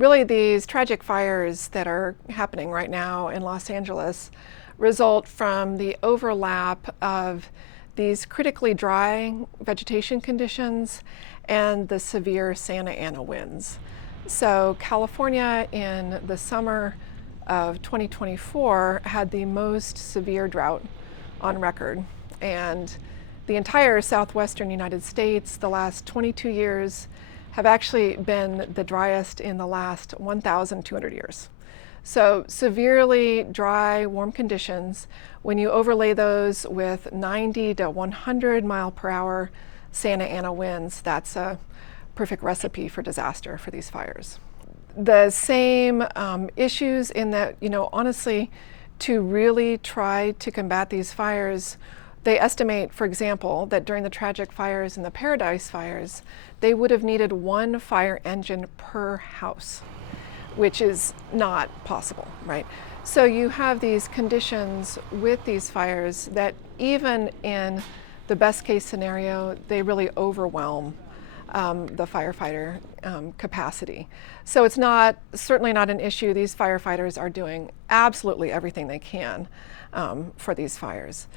really these tragic fires that are happening right now in Los Angeles result from the overlap of these critically dry vegetation conditions and the severe Santa Ana winds. So California in the summer of 2024 had the most severe drought on record, and the entire southwestern United States, the last 22 years, have actually been the driest in the last 1,200 years. So severely dry, warm conditions, when you overlay those with 90 to 100 mile per hour Santa Ana winds, that's a perfect recipe for disaster for these fires. The same issues in that, honestly, to really try to combat these fires, they estimate, for example, that during the tragic fires and the Paradise fires, they would have needed one fire engine per house, which is not possible, right? So you have these conditions with these fires that even in the best case scenario, they really overwhelm the firefighter capacity. So it's certainly not an issue. These firefighters are doing absolutely everything they can for these fires.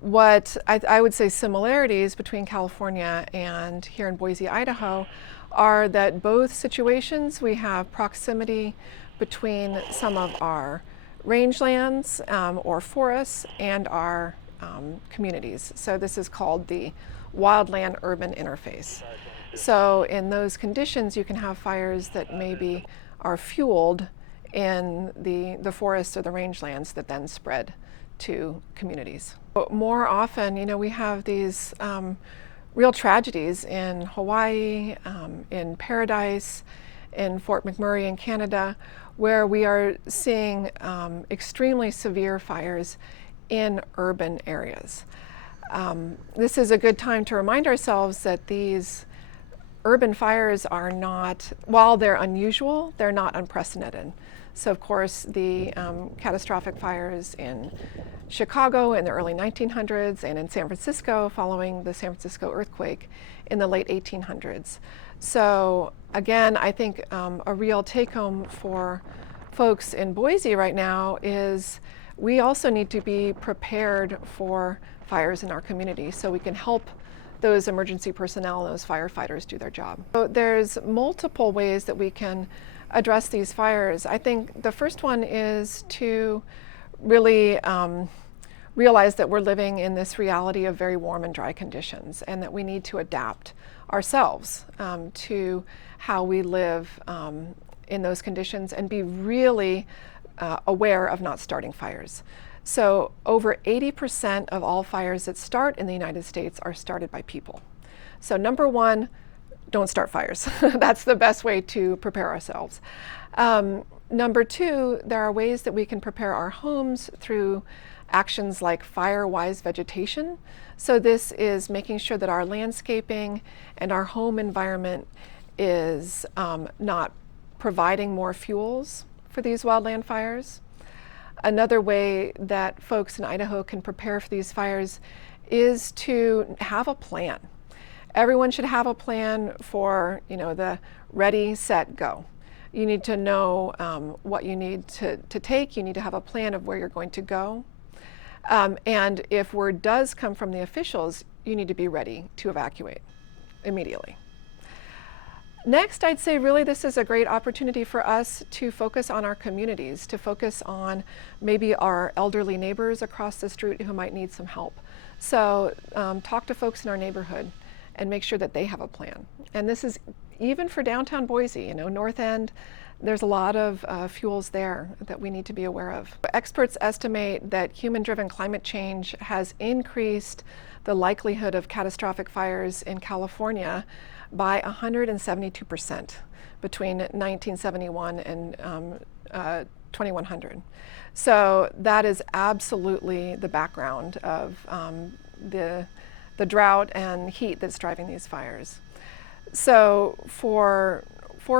What I would say similarities between California and here in Boise, Idaho, are that both situations we have proximity between some of our rangelands or forests and our communities. So this is called the wildland-urban interface. So in those conditions, you can have fires that maybe are fueled in the forests or the rangelands that then spread to communities. But more often, we have these real tragedies in Hawaii, in Paradise, in Fort McMurray in Canada, where we are seeing extremely severe fires in urban areas. This is a good time to remind ourselves that these urban fires are not, while they're unusual, they're not unprecedented. So of course the catastrophic fires in Chicago in the early 1900s and in San Francisco following the San Francisco earthquake in the late 1800s. So again, I think a real take home for folks in Boise right now is we also need to be prepared for fires in our community so we can help those emergency personnel, those firefighters do their job. So there's multiple ways that we can address these fires. I think the first one is to really realize that we're living in this reality of very warm and dry conditions and that we need to adapt ourselves to how we live in those conditions and be really aware of not starting fires. So over 80% of all fires that start in the United States are started by people. So number one, don't start fires. That's the best way to prepare ourselves. Number two, there are ways that we can prepare our homes through actions like fire-wise vegetation. So this is making sure that our landscaping and our home environment is not providing more fuels for these wildland fires. Another way that folks in Idaho can prepare for these fires is to have a plan. Everyone should have a plan for, the ready, set, go. You need to know what you need to take. You need to have a plan of where you're going to go. And if word does come from the officials, you need to be ready to evacuate immediately. Next, I'd say really this is a great opportunity for us to focus on our communities, to focus on maybe our elderly neighbors across the street who might need some help. So talk to folks in our neighborhood and make sure that they have a plan. And this is even for downtown Boise, North End, there's a lot of fuels there that we need to be aware of. Experts estimate that human-driven climate change has increased the likelihood of catastrophic fires in California by 172% between 1971 and 2100. So that is absolutely the background of the drought and heat that's driving these fires. So for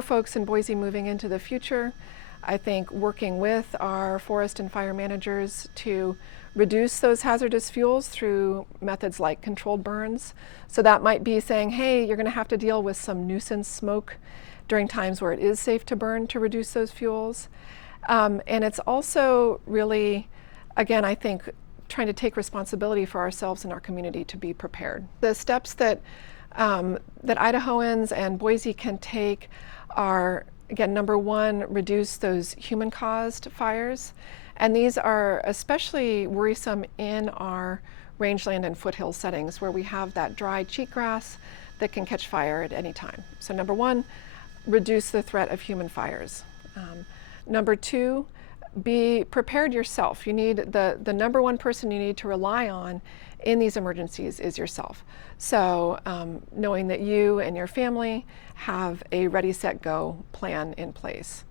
folks in Boise moving into the future, I think working with our forest and fire managers to reduce those hazardous fuels through methods like controlled burns. So that might be saying, hey, you're going to have to deal with some nuisance smoke during times where it is safe to burn to reduce those fuels. And it's also really, again, I think, trying to take responsibility for ourselves and our community to be prepared. The steps that Idahoans and Boise can take are, again, number one, reduce those human-caused fires. And these are especially worrisome in our rangeland and foothill settings where we have that dry cheatgrass that can catch fire at any time. So number one, reduce the threat of human fires. Number two, be prepared yourself. You need the number one person you need to rely on in these emergencies is yourself. So knowing that you and your family have a ready, set, go plan in place.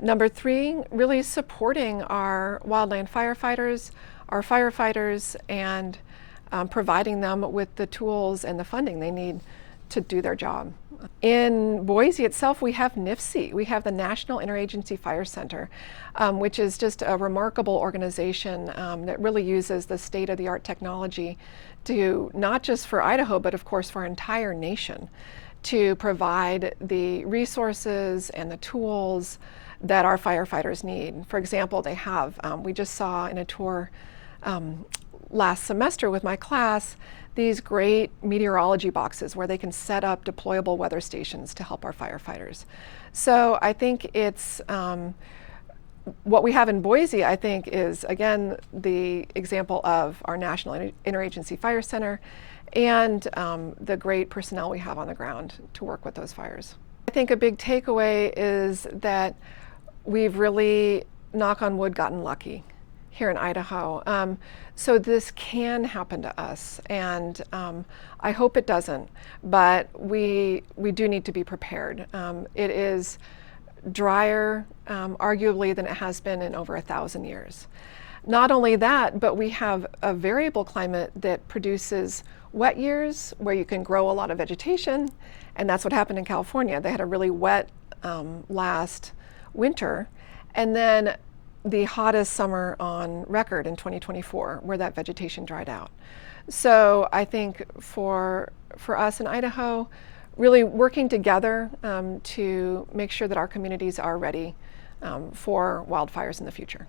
Number three, really supporting our wildland firefighters, our firefighters, and providing them with the tools and the funding they need to do their job. In Boise itself, we have NIFC. We have the National Interagency Fire Center, which is just a remarkable organization that really uses the state-of-the-art technology to, not just for Idaho, but of course for our entire nation, to provide the resources and the tools that our firefighters need. For example, they have, we just saw in a tour last semester with my class, these great meteorology boxes where they can set up deployable weather stations to help our firefighters. So I think it's, what we have in Boise, I think, is again the example of our National Interagency Fire Center and the great personnel we have on the ground to work with those fires. I think a big takeaway is that we've really, knock on wood, gotten lucky here in Idaho. So this can happen to us, and I hope it doesn't, but we do need to be prepared. It is drier, arguably, than it has been in over 1,000 years. Not only that, but we have a variable climate that produces wet years where you can grow a lot of vegetation, and that's what happened in California. They had a really wet last winter, and then the hottest summer on record in 2024, where that vegetation dried out. So I think for us in Idaho, really working together to make sure that our communities are ready for wildfires in the future.